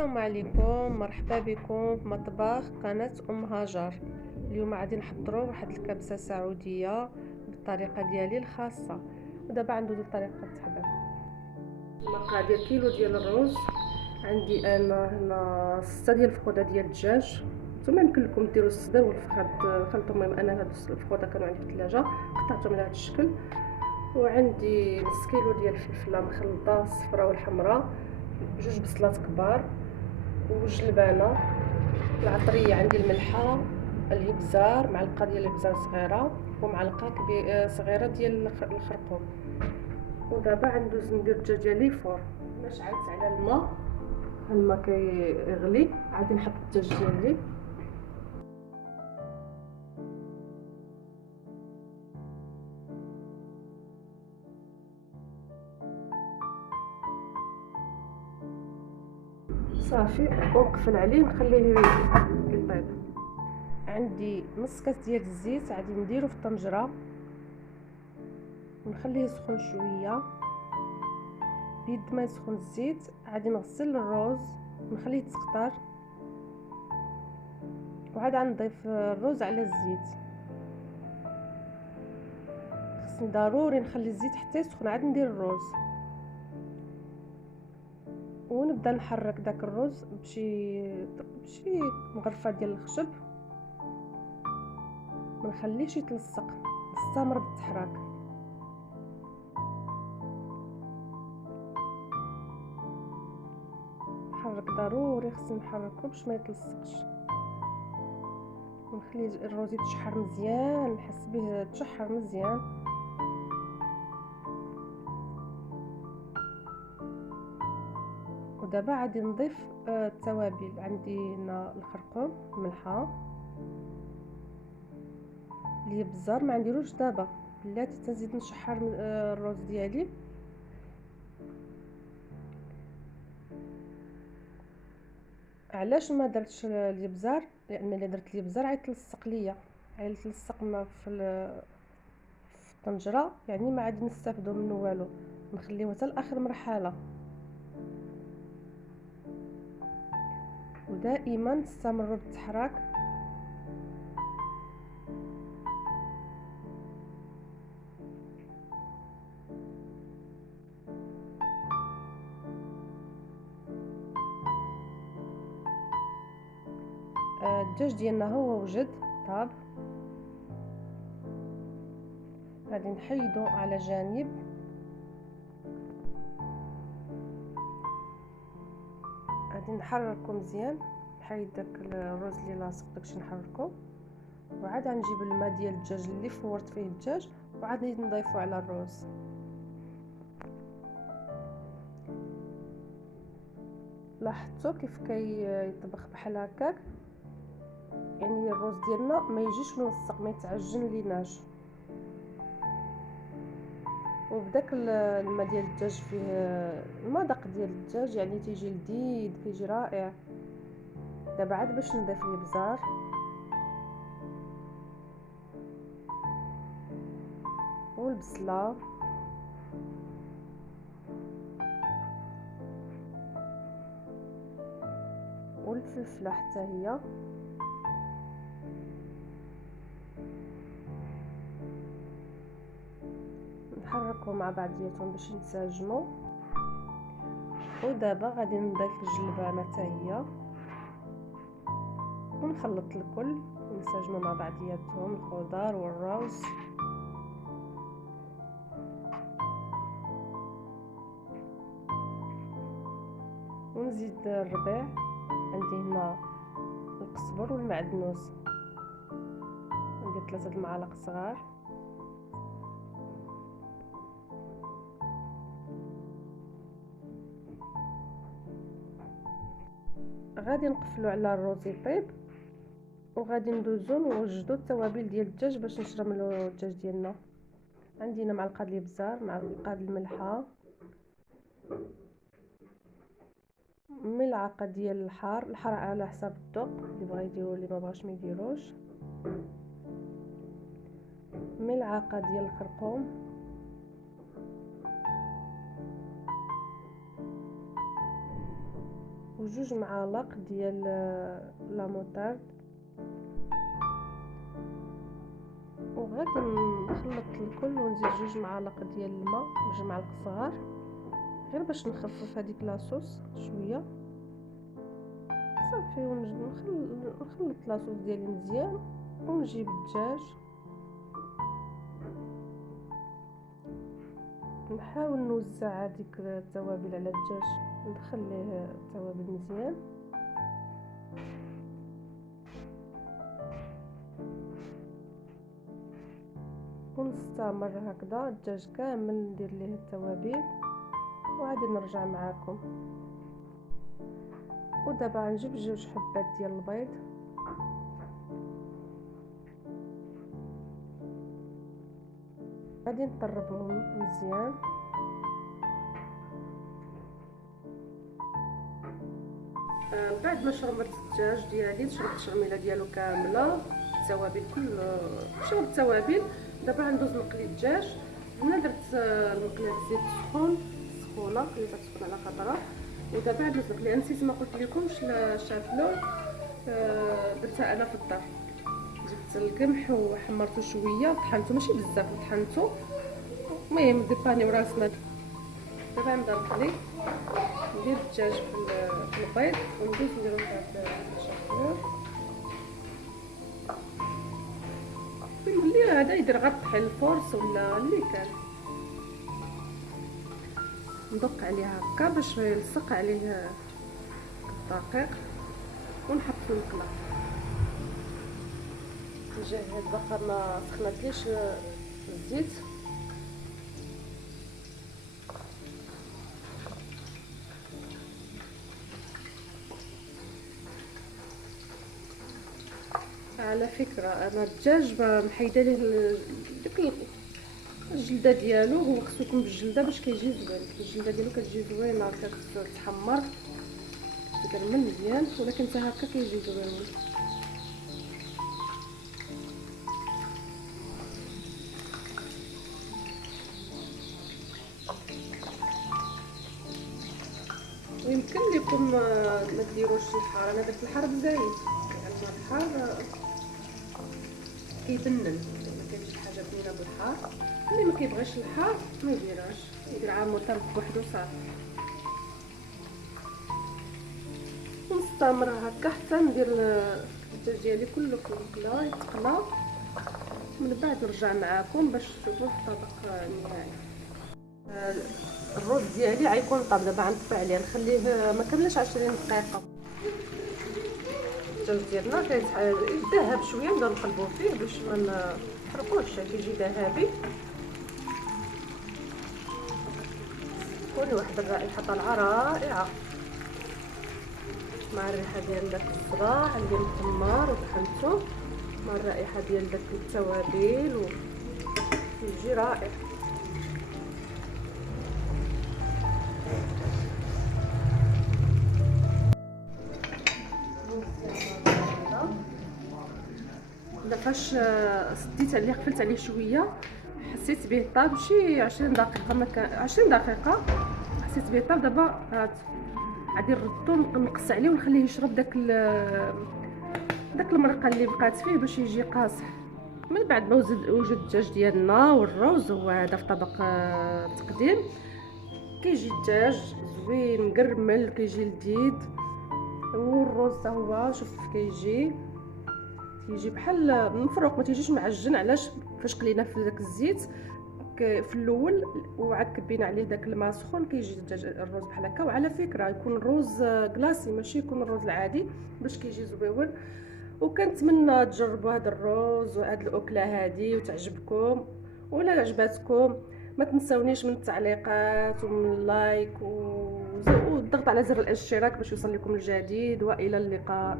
السلام عليكم، مرحبا بكم في مطبخ قناة ام هاجر. اليوم غادي نحضروا واحد الكبسه سعوديه بالطريقه ديالي الخاصه. ودابا عنده طريقه التحضير. المقادير: كيلو ديال الرز، عندي انا هنا 6 ديال الفخوده ديال الدجاج. نتوما يمكن لكم ديروا الصدر والفخاد خلطهم. انا هاد الفخوده كانوا عندي في الثلاجه، قطعتهم على هذا الشكل. وعندي نص كيلو ديال الفلفله مخلطه الصفراء والحمراء، 2 بصلات كبار، وجلبانه. العطريه عندي الملحه، الابزار، معلقه ديال الابزار صغيره، ومعلقه صغيره ديال الخرقوم. ودابا غندوز ندير الدجاج ديالي فور. شعلت على الماء كيغلي، غادي نحط الدجاج ديالي. صافي، ونقفل عليه ونخليه يطيب. عندي نص كاس ديال الزيت غادي نديرو في الطنجره ونخليه يسخن شويه. بيد ما يسخن الزيت غادي نغسل الرز ونخليه يتسقطر، وعاد غنضيف الرز على الزيت. خصني ضروري نخلي الزيت حتى يسخن عاد ندير الرز، ونبدا نحرك داك الرز بشي مغرفه ديال الخشب. ما نخليش يتلصق، نستمر بالتحراك. نحرك ضروري، خصني نحركو باش ما يتلصقش. ونخلي الروز يتشحر مزيان، نحس به تشحر مزيان. ودابا غادي نضيف التوابل. عندي هنا الخرقوم، الملحه، الابزار ما نديروش دابا، بلاتي تزيد نشحر الرز ديالي. علاش ما درتش الابزار؟ لان الا درت الابزار غيتلصق ليا، غيتلصق في الطنجره، يعني ما عادي نستافدوا منه والو، نخليوه حتى لاخر مرحله. ودائما نستمروا بالتحراك. الدجاج ديالنا هو وجد طاب، غادي نحيدو على جانب. غادي نحركو مزيان، نحيد داك الرز اللي لاصق داكشي نحركو، وعاد غنجيب الماء ديال الدجاج اللي فورت فيه الدجاج وعاد نضيفو على الرز. لاحظتوا كيف كيطبخ بحال هكاك؟ يعني الرز ديالنا ما يجيش ملصق، ما يتعجن ليناش. وبداك الماء ديال الدجاج فيه المذاق ديال الدجاج، يعني تيجي لذيذ، كيجي رائع. دابا عاد باش نضيف الابزار. والبصله والفلفله حتى هي. نحركهم مع بعضياتهم باش ينسجموا. ودابا غادي نضيف الجلبانه حتى هي، ونخلط الكل ونسجموا مع بعضياتهم الخضار والرز. ونزيد الربيع، عندي هنا القزبر والمعدنوس، ندير 3 المعالق صغار. غادي نقفلوا على الرز يطيب، وغادي ندوزو نوجدوا التوابل ديال الدجاج باش نشرملو الدجاج ديالنا. عندي هنا معلقه ديال الابزار، معلقه ديال الملحه، ملعقه ديال الحار على حساب الذوق، اللي بغا يديرو اللي ما بغاش ما يديروش. ملعقه ديال الخرقوم، و2 معالق ديال لا موطارد، وغادي نخلط الكل ونزيد 2 معالق ديال الماء، 2 معالق صغار، غير باش نخفف هذيك لاصوص شويه صافي. ونخلط لاصوص ديالي مزيان، ونجيب الدجاج نحاول نوزع هذيك التوابل على الدجاج، ندخل ليه التوابل مزيان، ونستمر هكذا الدجاج كامل ندير ليه التوابل، وعادي نرجع معاكم. ودابا غنجيب 2 حبات ديال البيض، غادي نطربهم مزيان. بعد ما شربت الدجاج ديالي، شربت الشرميله ديالو كامله، التوابل كل شرب التوابل. دابا غندوز نقلي الدجاج. هنا درت المقله زيت سخونه خليتها تسخن على خطره. ودابا غندوز نقلي. نسيت ما قلت لكمش الشافلون درتها انا في الدار، جبت القمح وحمرته شويه وطحنته ماشي بزاف، طحنته المهم ديباني وراسنا. دابا نبدا نقلي، ندير الدجاج في البيض وندوز نديرو في هاد الشافلون. اللي هذا يدير غير طحين الفورس ولا اللي كان، ندق عليه هكا باش يلصق عليه الدقيق ونحط في المقله. نجهز باقا ما سخناتليش الزيت، على فكره انا الدجاج محيده ليه ديك الجلده ديالو، هو خصو يكون بالجلده باش كيجي زوين. الجلده ديالو كتجي زوينه، كتحمر تكرمل مزيان، ولكن حتى هكا كيجي زوين. ويمكن لكم ما ديروش الحار، انا درت الحار بزايد لان الحار كيبنن، ما كاينش حاجه بنينه بالحار. اللي ما كيبغيش الحار ما يديرهاش، يدير عام مرتبط بوحدو صافي. ونستمر هكا حتى ندير الدجاج ديالي كله في المقله يتقلى. من بعد نرجع معاكم باش تشوفوا الطبق النهائي. الرز ديالي غيكون طاب. دابا غنطفي عليه نخليه ما كملش 20 دقيقه. الدجاج ديالنا كيذهب شويه، نبداو نقلبوا فيه باش ما نحرقوش كيجي ذهبي. كوني واحد الرائحه طالعه رائعه مع الريحه ديال داك الصباع اللي متمر وطحنته مع الرائحه ديال داك التوابل كيجي رائع. فاش سديت عليه قفلت عليه شويه حسيت به طاب شي 20 دقيقه، ما كان 20 دقيقه حسيت به طاب. دابا غادي نردو نقص عليه ونخليه يشرب داك المرقه اللي بقات فيه باش يجي قاصح. من بعد ما وجد الدجاج ديالنا والرز، هو هذا في طبق تقديم. كيجي الدجاج زوين مقرمل، كيجي لذيذ، والرز حتى هو شوف كيجي بحال مفروق، ما تيجيش معجن. علاش؟ فاش قلينا في داك الزيت في الاول وعاد كبينا عليه داك الماء سخون كيجي الرز بحال هكا. وعلى فكره يكون الرز كلاصي ماشي يكون الرز العادي باش كيجي زويون. وكنتمنى تجربوا هذا الرز وهذه الاكله هذه وتعجبكم. ولا عجباتكم ما تنسونيش من التعليقات ومن اللايك والضغط على زر الاشتراك باش يوصل لكم الجديد. والى اللقاء.